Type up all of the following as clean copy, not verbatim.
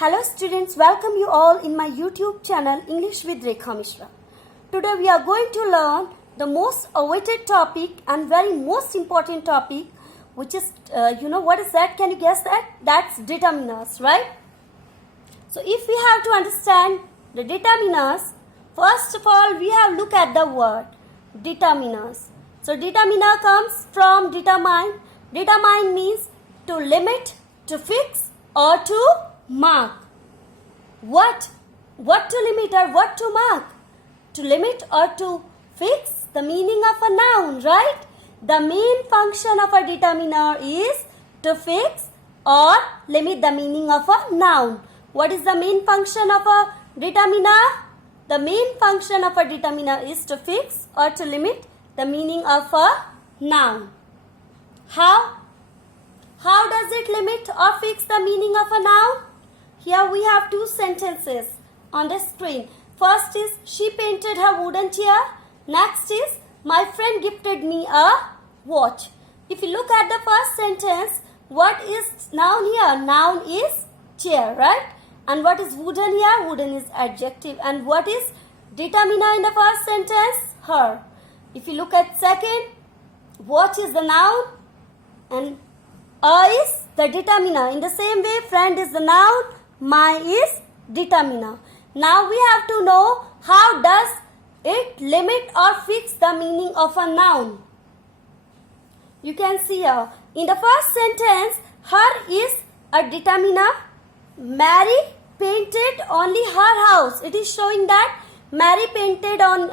Hello students, welcome you all in my YouTube channel English with Rekha Mishra. Today we are going to learn the most awaited topic and very most important topic, which is, what is that? Can you guess that? That's determiners, right? So if we have to understand the determiners, first of all we have look at the word determiners. So determiner comes from determine. Determine means to limit, to fix or to mark. What to limit or what to mark? To limit or to fix, the meaning of a noun, right? The main function of a determiner is to fix or limit the meaning of a noun. What is the main function of a determiner? The main function of a determiner is to fix or to limit the meaning of a noun. How does it limit or fix the meaning of a noun? Here we have two sentences on the screen. First is, she painted her wooden chair. Next is, my friend gifted me a watch. If you look at the first sentence, what is noun here? Noun is chair, right? And what is wooden here? Wooden is adjective. And what is determiner in the first sentence? Her. If you look at second, watch is the noun and is the determiner. In the same way, friend is the noun, my is determiner. Now we have to know how does it limit or fix the meaning of a noun. You can see here, in the first sentence, her is a determiner. Mary painted only her house. It is showing that Mary painted only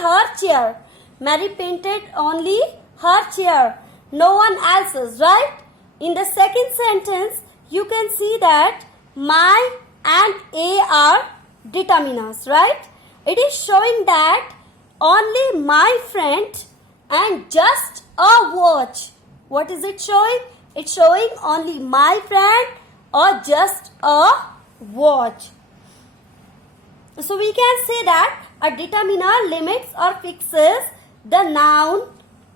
her chair. Mary painted only her chair. No one else's, right? In the second sentence, you can see that my and a are determiners, right? It is showing that only my friend and just a watch. What is it showing? It's showing only my friend or just a watch. So we can say that a determiner limits or fixes the noun,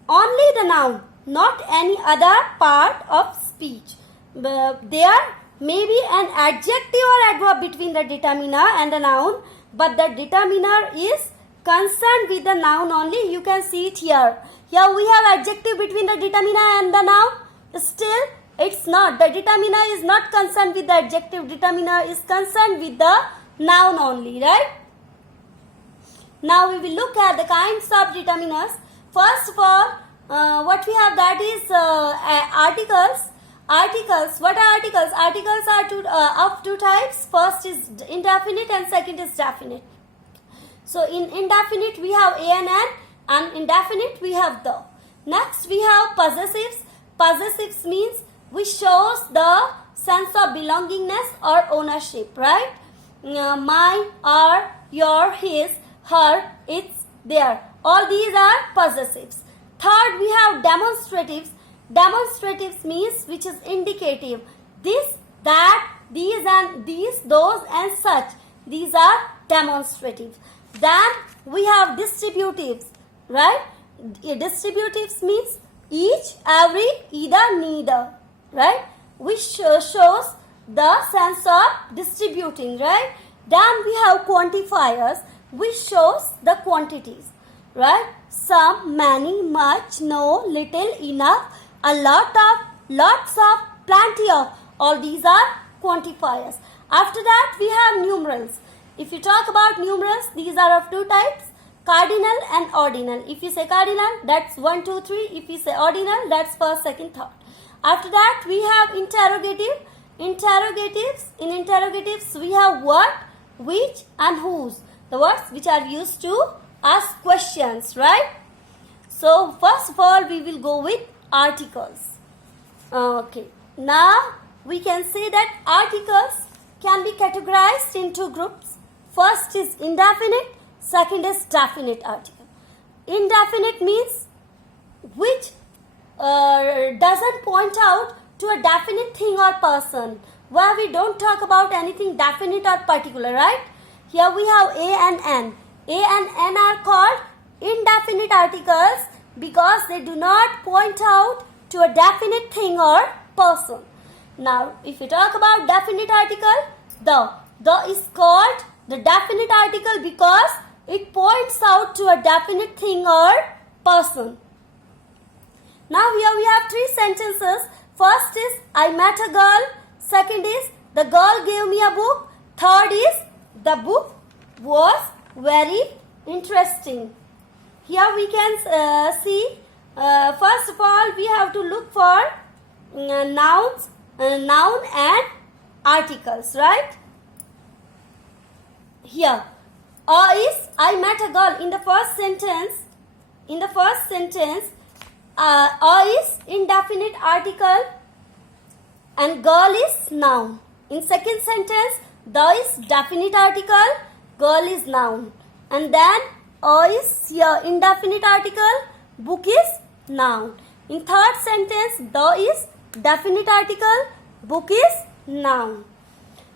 only the noun, not any other part of speech. There may be an adjective or adverb between the determiner and the noun, but the determiner is concerned with the noun only. You can see it here. Here we have adjective between the determiner and the noun. Still, it's not. The determiner is not concerned with the adjective. Determiner is concerned with the noun only, right? Now we will look at the kinds of determiners. First of all, what we have, that is articles. Articles. What are articles? Articles are of two types. First is indefinite and second is definite. So in indefinite we have a and indefinite we have the. Next we have possessives. Possessives means which shows the sense of belongingness or ownership, right? Mine, our, your, his, her, its, their. All these are possessives. Third, we have demonstratives. Demonstratives means which is indicative. This, that, these and these, those and such. These are demonstratives. Then we have distributives, right? Distributives means each, every, either, neither, right? Which shows the sense of distributing, right? Then we have quantifiers, which shows the quantities, right? Some, many, much, no, little, enough, a lot of, lots of, plenty of. All these are quantifiers. After that we have numerals. If you talk about numerals, these are of two types, cardinal and ordinal. If you say cardinal, that's 1, 2, 3. If you say ordinal, that's first, second, third. After that we have interrogative. Interrogatives. In interrogatives we have what, which and whose. The words which are used to ask questions, right? So first of all we will go with articles. Okay. Now we can say that articles can be categorized into groups. First is indefinite, second is definite article. Indefinite means which doesn't point out to a definite thing or person, where we don't talk about anything definite or particular, right? Here we have a and n. A and n are called indefinite articles because they do not point out to a definite thing or person. Now, if we talk about definite article, the is called the definite article because it points out to a definite thing or person. Now here we have three sentences. First is I met a girl. Second is the girl gave me a book. Third is the book was very interesting. Here we can see first of all we have to look for nouns, noun and articles, right? Here is I met a girl. In the first sentence is indefinite article and girl is noun. In second sentence, the is definite article, girl is noun. And then is here indefinite article, book is noun. In third sentence, the is definite article, book is noun.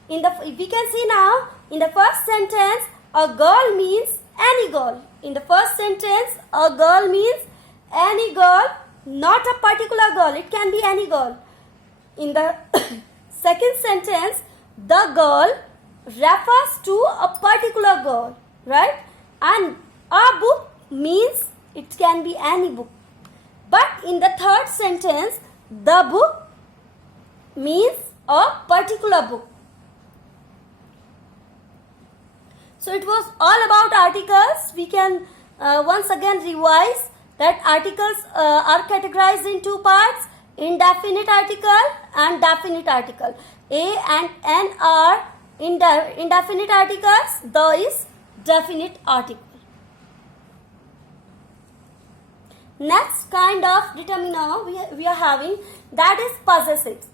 We can see now, in the first sentence, a girl means any girl. In the first sentence, a girl means any girl, not a particular girl. It can be any girl. In the second sentence, the girl refers to a particular girl, right? And a book means it can be any book. But in the third sentence, the book means a particular book. So it was all about articles. We can once again revise that articles are categorized in two parts, indefinite article and definite article. A and N are indefinite articles, the is definite article. Next kind of determiner we are having, that is possessives.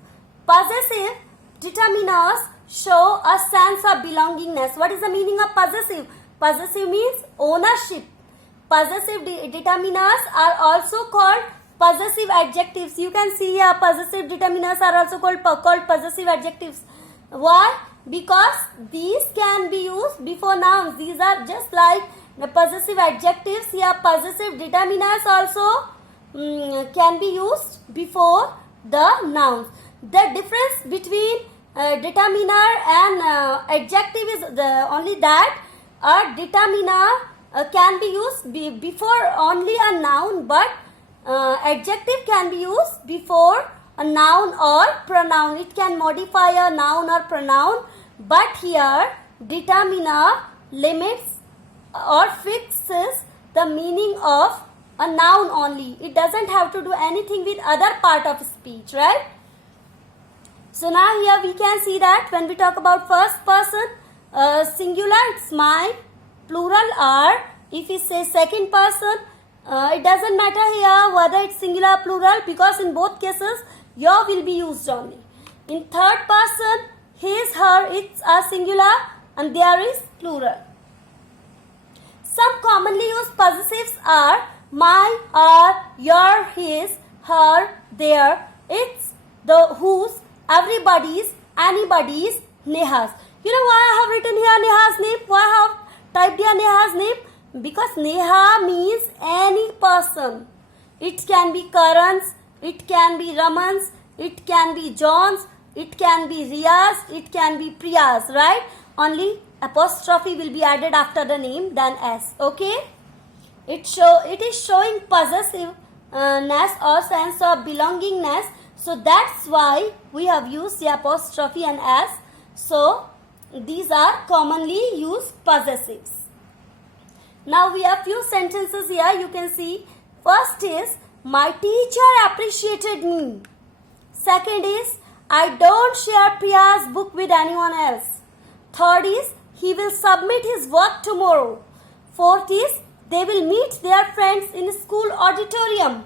Possessive determiners show a sense of belongingness. What is the meaning of possessive? Possessive means ownership. Possessive determiners are also called possessive adjectives. You can see here possessive determiners are also called possessive adjectives. Why? Because these can be used before nouns. These are just like the possessive adjectives. Here possessive determiners also can be used before the nouns. The difference between determiner and adjective is only that a determiner can be used before only a noun, but adjective can be used before a noun or pronoun. It can modify a noun or pronoun, but here determiner limits or fixes the meaning of a noun only. It doesn't have to do anything with other part of speech, right? So now here we can see that when we talk about first person, singular it's mine, plural are. If we say second person, it doesn't matter here whether it's singular or plural, because in both cases your will be used only. In third person, his, her, it's a singular and there is plural. Some commonly used possessives are my, our, your, his, her, their, its, the, whose, everybody's, anybody's, Neha's. You know why I have written here Neha's name? Why I have typed here Neha's name? Because Neha means any person. It can be Karan's, it can be Raman's, it can be John's, it can be Riya's, it can be Priya's, right? Only apostrophe will be added after the name than S. Okay? It is showing possessiveness or sense of belongingness. So that's why we have used the apostrophe and S. So these are commonly used possessives. Now we have few sentences here. You can see. First is my teacher appreciated me. Second is I don't share Priya's book with anyone else. Third is he will submit his work tomorrow. Fourth is they will meet their friends in school auditorium.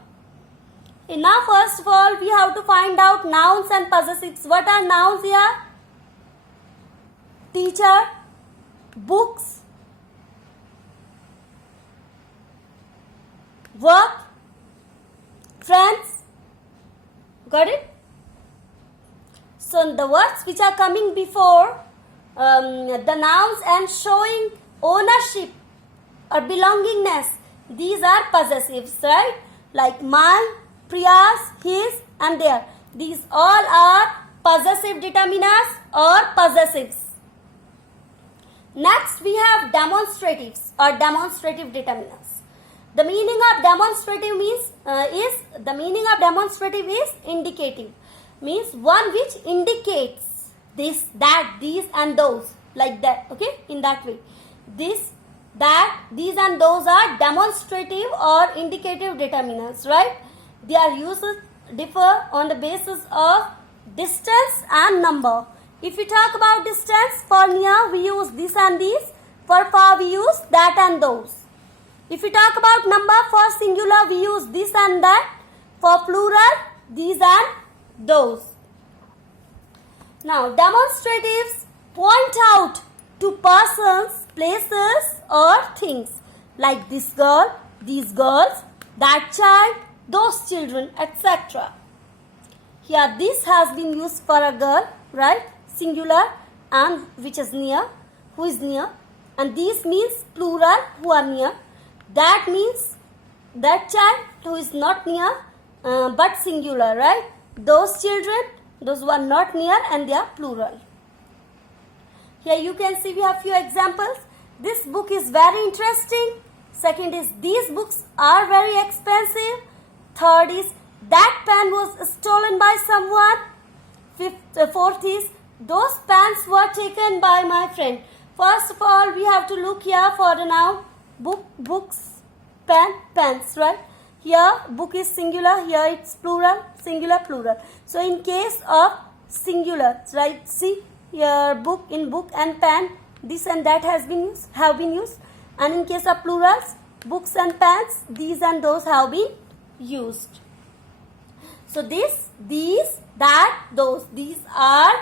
Now first of all we have to find out nouns and possessives. What are nouns here? Teacher, books, work, friends. Got it? So the words which are coming before the nouns and showing ownership or belongingness, these are possessives, right? Like my, Priya's, his and their. These all are possessive determiners or possessives. Next we have demonstratives or demonstrative determiners. The meaning of demonstrative is indicative, means one which indicates this, that, these and those, like that, okay, in that way. This, that, these and those are demonstrative or indicative determiners, right? Their uses differ on the basis of distance and number. If we talk about distance, for near we use this and these, for far we use that and those. If we talk about number, for singular we use this and that, for plural these and those. Now demonstratives point out to persons, places or things, like this girl, these girls, that child, those children, etc. Here this has been used for a girl, right? Singular, and which is near, who is near, and these means plural, who are near. That means that child who is not near but singular, right? Those children, those who are not near, and they are plural. Here you can see we have few examples. This book is very interesting. Second is these books are very expensive. Third is that pen was stolen by someone. Fourth is those pens were taken by my friend. First of all, we have to look here for the noun. Books, pen, pens, right? Here book is singular, here it's plural, singular, plural. So in case of singular, right, see here book, in book and pen, this and that have been used. And in case of plurals, books and pens, these and those have been used. So this, these, that, those, these are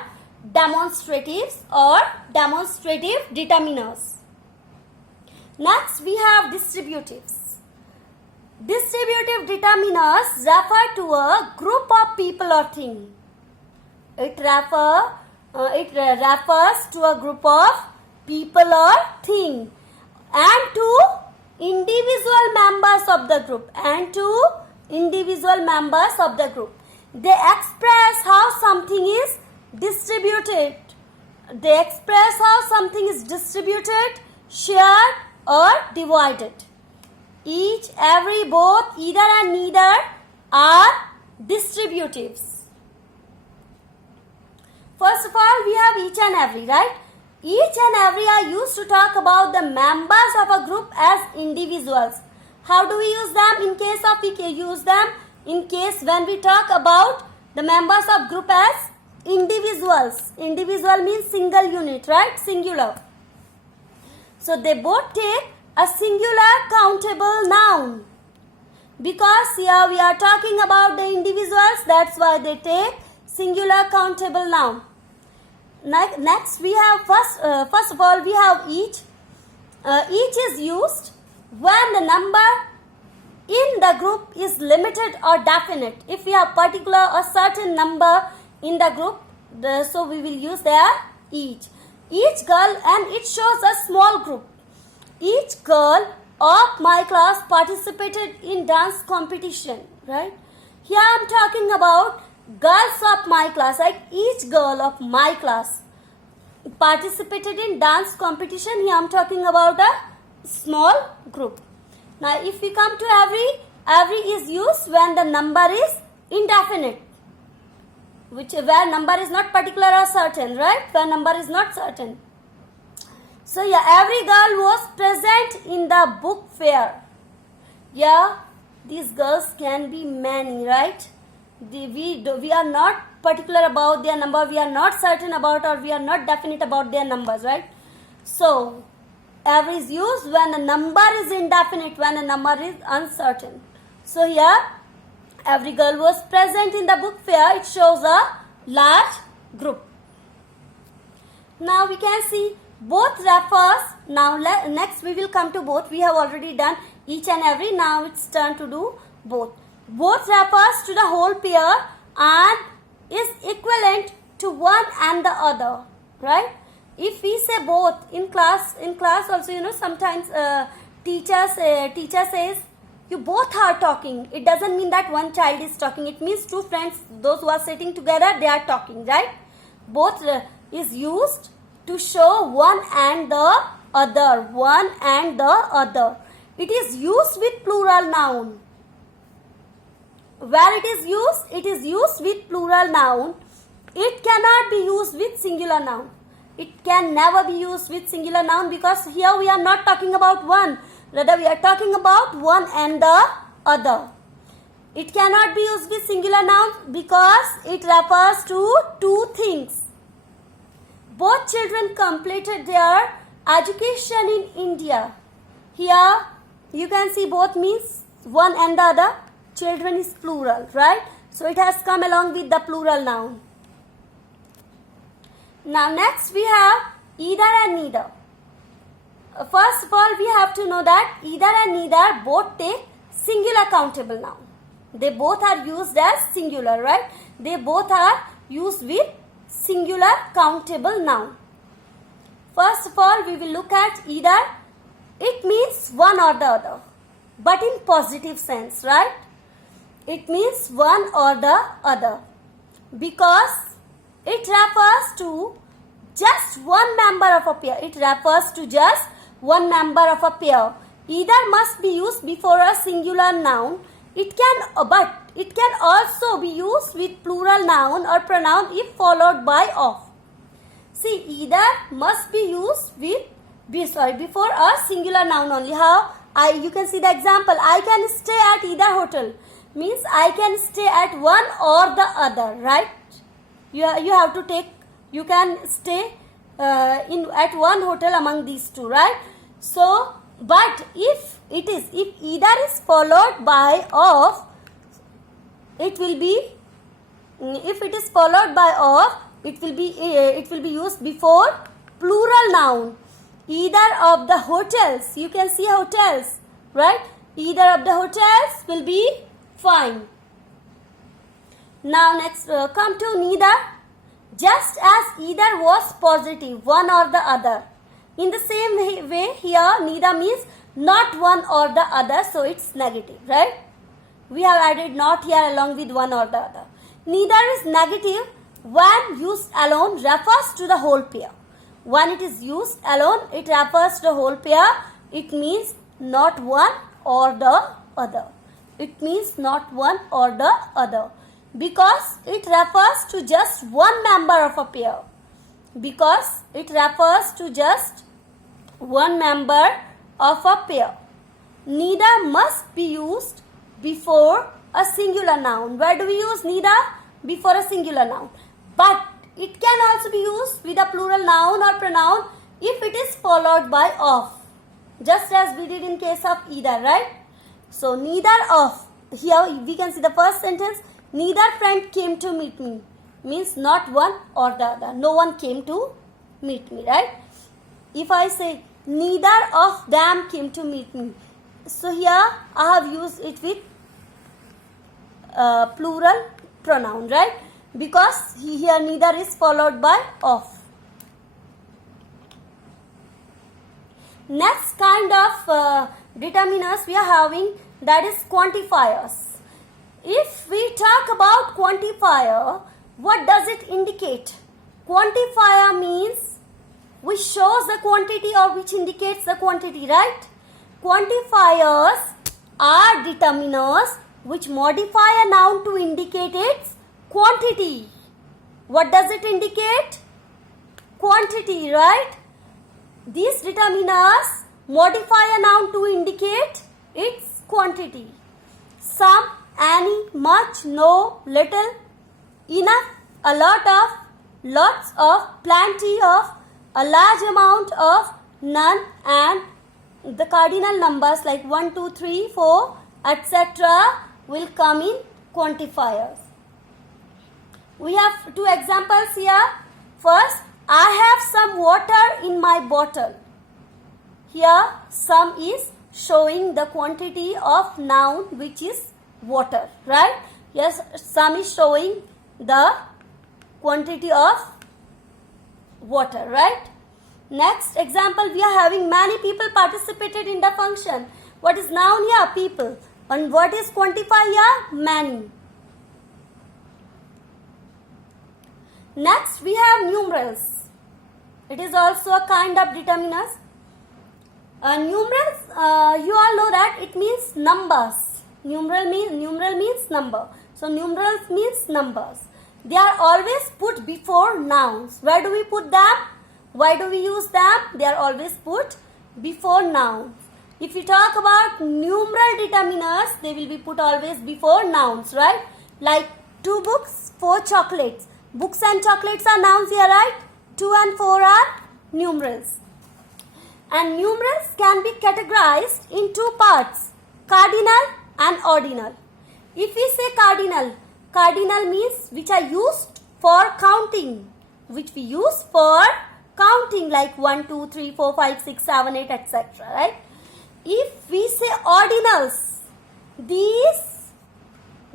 demonstratives or demonstrative determiners. Next we have distributives. Distributive determiners refer to a group of people or thing. It refers to a group of people or thing, and to individual members of the group, They express how something is distributed. Shared or divided. Each, every, both, either and neither are distributives. First of all, we have each and every, right? Each and every are used to talk about the members of a group as individuals. How do we use them? We use them in case when we talk about the members of group as individuals. Individual means single unit, right? Singular. So they both take a singular countable noun. Because here we are talking about the individuals, that's why they take singular countable noun. Next we have first of all we have each. Each is used when the number in the group is limited or definite. If we have particular or certain number in the group, so we will use there each. Each girl, and it shows a small group. Each girl of my class participated in dance competition, right? Here I am talking about girls of my class, like each girl of my class participated in dance competition. Here I am talking about a small group. Now if we come to every is used when the number is indefinite, where number is not particular or certain, right? Where number is not certain. So yeah, every girl was present in the book fair. Yeah, these girls can be many, right? We are not particular about their number, we are not certain about, or we are not definite about their numbers, right? So every is used when the number is indefinite, when the number is uncertain. So here every girl was present in the book fair. It shows a large group. Now we can see both refers. Now next we will come to both. We have already done each and every. Now it's turn to do both. Both refers to the whole pair and is equivalent to one and the other, right? If we say both in class also, sometimes teacher says You both are talking. It doesn't mean that one child is talking. It means two friends, those who are sitting together, they are talking, right? Both is used to show one and the other. One and the other. It is used with plural noun. Where it is used with plural noun. It cannot be used with singular noun. It can never be used with singular noun, because here we are not talking about one. Rather, we are talking about one and the other. It cannot be used with singular noun because it refers to two things. Both children completed their education in India. Here you can see both means one and the other. Children is plural, right? So it has come along with the plural noun. Now next we have either and neither. First of all, we have to know that either and neither both take singular countable noun. They both are used as singular, right? They both are used with singular countable noun. First of all, we will look at either. It means one or the other, but in positive sense, right? It means one or the other, because it refers to just one member of a pair. It refers to just one member of a pair. Either must be used before a singular noun. But it can also be used with plural noun or pronoun if followed by of. See, either must be used before a singular noun only. How? You can see the example. I can stay at either hotel. Means I can stay at one or the other, right? You have to take. You can stay at one hotel among these two, right? So, but if either is followed by of, it will be. If it is followed by of, it will be used before plural noun. Either of the hotels. You can see hotels, right? Either of the hotels will be fine. Now next come to neither. Just as either was positive, one or the other. In the same way here, neither means not one or the other, so it's negative, right? We have added not here along with one or the other. Neither is negative when used alone, refers to the whole pair. When it is used alone, it refers to the whole pair. It means not one or the other. It means not one or the other, because it refers to just one member of a pair. Because it refers to just one member of a pair. Neither must be used before a singular noun. Where do we use neither? Before a singular noun. But it can also be used with a plural noun or pronoun if it is followed by of. Just as we did in case of either, right? So neither of. Here we can see the first sentence. Neither friend came to meet me. Means not one or the other. No one came to meet me, right? If I say neither of them came to meet me. So here I have used it with plural pronoun, right? Because here neither is followed by of. Next kind of determiners we are having, that is quantifiers. If we talk about quantifier, what does it indicate? Quantifier means which shows the quantity or which indicates the quantity, right? Quantifiers are determiners which modify a noun to indicate its quantity. What does it indicate? Quantity, right? These determiners modify a noun to indicate its quantity. Some, any, much, no, little, enough, a lot of, lots of, plenty of, a large amount of, none, and the cardinal numbers like 1, 2, 3, 4, etc. will come in quantifiers. We have two examples here. First, I have some water in my bottle. Here, some is showing the quantity of noun which is water, right? Yes, some is showing the quantity of water, right? Next example, we are having many people participated in the function. What is noun here? People. And what is quantifier? Many. Next we have numerals. It is also a kind of determiners. Numerals, you all know that it means numbers. Numeral means number. So numerals means numbers. They are always put before nouns. Where do we put them? Why do we use them? They are always put before nouns. If you talk about numeral determiners, they will be put always before nouns, right? Like 2 books, 4 chocolates. Books and chocolates are nouns here, right? 2 and 4 are numerals. And numerals can be categorized in 2 parts, cardinal and ordinal. If we say cardinal means which are used for counting, which we use for counting like 1, 2, 3, 4, 5, 6, 7, 8, etc. Right? If we say ordinals, these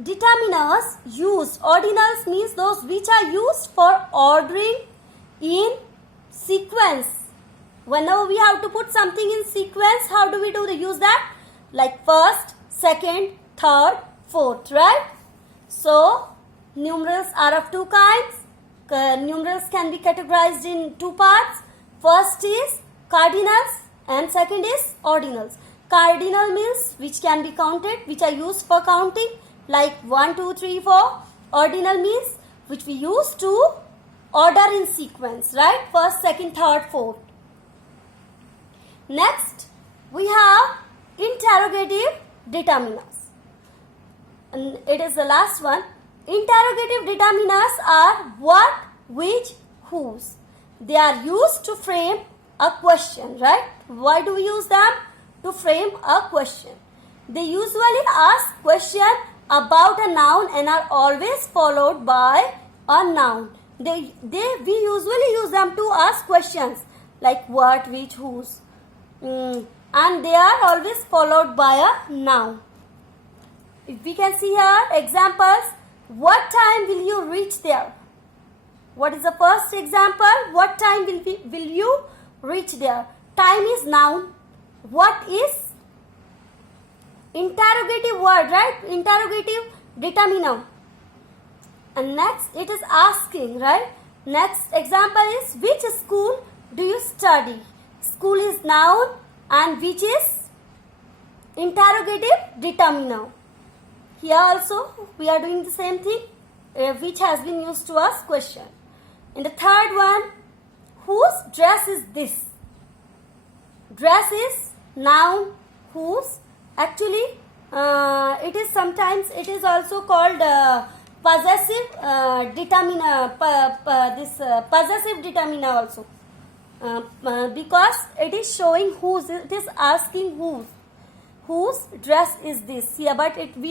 determiners ordinals means those which are used for ordering in sequence. Whenever we have to put something in sequence, how do we use that? Like first, second, third, fourth, right? So, numerals are of 2 kinds. Numerals can be categorized in 2 parts. First is cardinals and second is ordinals. Cardinal means which can be counted, which are used for counting like 1, 2, 3, 4. Ordinal means which we use to order in sequence, right? First, second, third, fourth. Next, we have interrogative determiners. And it is the last one. Interrogative determiners are what, which, whose. They are used to frame a question, right? Why do we use them? To frame a question. They usually ask question about a noun and are always followed by a noun. We usually use them to ask questions like what, which, whose. And they are always followed by a noun. If we can see here examples, what time will you reach there? What is the first example? What time will you reach there? Time is noun. What is interrogative word, right? Interrogative determiner. And next it is asking, right? Next example is which school do you study? School is noun and which is interrogative determiner. Here also we are doing the same thing, which has been used to ask question. In the third one, whose dress is this? Dress is noun. Whose? Actually, it is also called possessive determiner. Possessive determiner also, because it is showing whose. It is asking whose. Whose dress is this? Yeah, but we